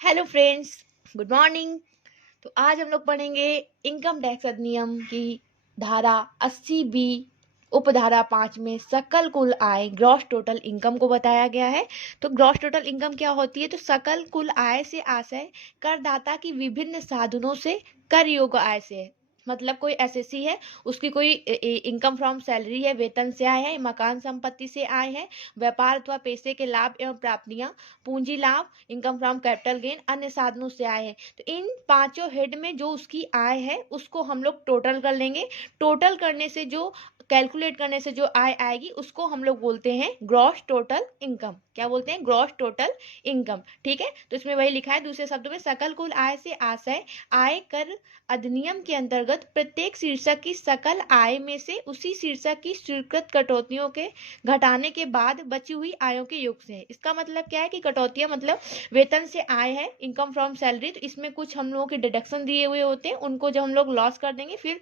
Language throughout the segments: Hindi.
Hello friends, good morning. तो आज हम लोग पढ़ेंगे इनकम टैक्स अधिनियम की धारा 80 बी उपधारा 5 में सकल कुल आय ग्रॉस टोटल इनकम को बताया गया है। तो ग्रॉस टोटल इनकम क्या होती है? तो सकल कुल आय से आशय करदाता की विभिन्न साधनों से कर योग्य आय से है। मतलब कोई एसएससी है, उसकी कोई इनकम फ्रॉम सैलरी है, वेतन से आय है, मकान संपत्ति से आय है, व्यापार अथवा पैसे के लाभ एवं प्राप्तियां, पूंजी लाभ, इनकम फ्रॉम कैपिटल गेन, अन्य साधनों से आय है। तो इन पांचों हेड में जो उसकी आय है उसको हम लोग टोटल कर लेंगे। टोटल करने से जो कैलकुलेट करने से जो आय आएगी उसको हम लोग बोलते हैं ग्रॉस टोटल इनकम। क्या बोलते हैं? Gross total income. ठीक है, तो इसमें वही लिखा है दूसरे शब्दों में, सकल कुल आय से आशय आय कर अधिनियम के अंतर्गत प्रत्येक शीर्षक की सकल आय में से उसी शीर्षक की स्वीकृत कटौतियों के घटाने के बाद बची हुई आयों के योग से है। इसका मतलब क्या है कि कटौतियां मतलब वेतन से आय है, इनकम फ्रॉम सैलरी, तो इसमें कुछ हम लोगों के डिडक्शन दिए हुए होते हैं, उनको जब हम लोग लॉस कर देंगे फिर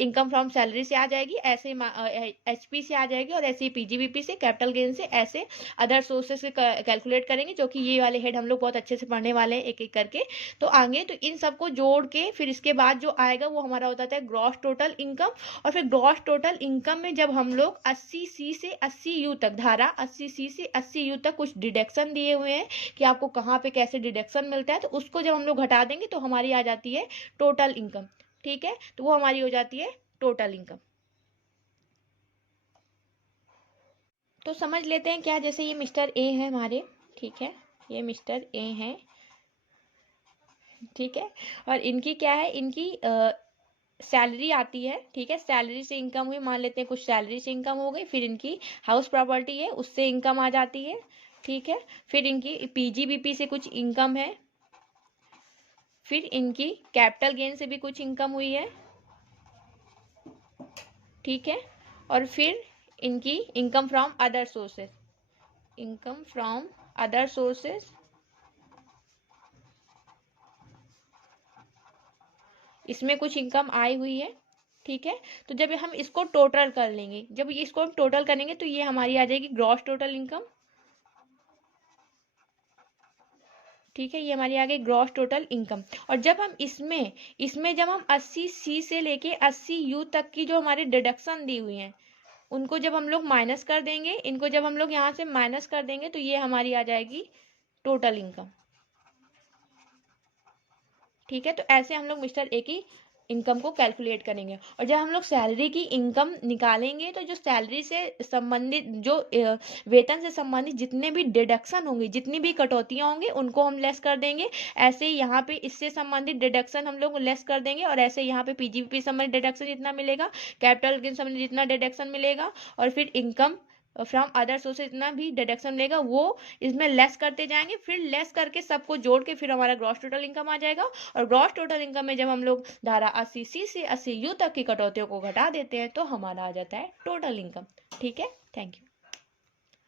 इनकम फ्रॉम सैलरी से आ जाएगी, ऐसे एचपी से आ जाएगी, और ऐसे पीजीबीपी से, कैपिटल गेन से, ऐसे अदर सोर्सेस से कैलकुलेट करेंगे, जो कि ये वाले हेड हम लोग बहुत अच्छे से पढ़ने वाले हैं एक एक करके। तो आगे तो इन सबको जोड़ के फिर इसके बाद जो आएगा वो हमारा होता है ग्रॉस टोटल इनकम। और फिर ग्रॉस टोटल इनकम में जब हम लोग 80C से 80U तक, धारा 80C से 80U तक कुछ डिडक्शन दिए हुए हैं कि आपको कहाँ पे कैसे डिडक्शन मिलता है, तो उसको जब हम लोग घटा देंगे तो हमारी आ जाती है टोटल इनकम। ठीक है, तो वो हमारी हो जाती है टोटल इनकम। तो समझ लेते हैं क्या, जैसे ये मिस्टर ए है हमारे, ठीक है, ये मिस्टर ए हैं, ठीक है, और इनकी क्या है, इनकी सैलरी आती है, ठीक है, सैलरी से इनकम हुई, मान लेते हैं कुछ सैलरी से इनकम हो गई, फिर इनकी हाउस प्रॉपर्टी है उससे इनकम आ जाती है, ठीक है, फिर इनकी पीजीबीपी से कुछ इनकम है, फिर इनकी कैपिटल गेन से भी कुछ इनकम हुई है, ठीक है, और फिर इनकी income from other sources, income from other sources, इसमें कुछ इनकम आई हुई है, ठीक है। तो जब हम इसको टोटल कर लेंगे, जब इसको हम टोटल करेंगे तो ये हमारी आ जाएगी ग्रॉस टोटल इनकम, ठीक है, ये हमारी आ गई ग्रॉस टोटल इनकम। और जब हम इसमें जब हम 80C से लेके 80U तक की जो हमारी डिडक्शन दी हुई है उनको जब हम लोग माइनस कर देंगे, इनको जब हम लोग यहाँ से माइनस कर देंगे तो ये हमारी आ जाएगी टोटल इनकम, ठीक है। तो ऐसे हम लोग मिस्टर ए की इनकम को कैलकुलेट करेंगे। और जब हम लोग सैलरी की इनकम निकालेंगे तो जो सैलरी से संबंधित, जो वेतन से संबंधित जितने भी डिडक्शन होंगे, जितनी भी कटौतियां होंगी उनको हम लेस कर देंगे। ऐसे यहाँ पे इससे संबंधित डिडक्शन हम लोग लेस कर देंगे, और ऐसे यहाँ पे पीजीपी संबंधित डिडक्शन जितना मिलेगा, कैपिटल गेन संबंधित जितना डिडक्शन मिलेगा, और फिर इनकम फ्रॉम अदर सोर्सेज इतना भी डिडक्शन मिलेगा, वो इसमें लेस करते जाएंगे, फिर लेस करके सबको जोड़ के फिर हमारा ग्रॉस टोटल इनकम आ जाएगा। और ग्रॉस टोटल इनकम में जब हम लोग धारा 80C से 80U तक की कटौतियों को घटा देते हैं तो हमारा आ जाता है टोटल इनकम। ठीक है, थैंक यू।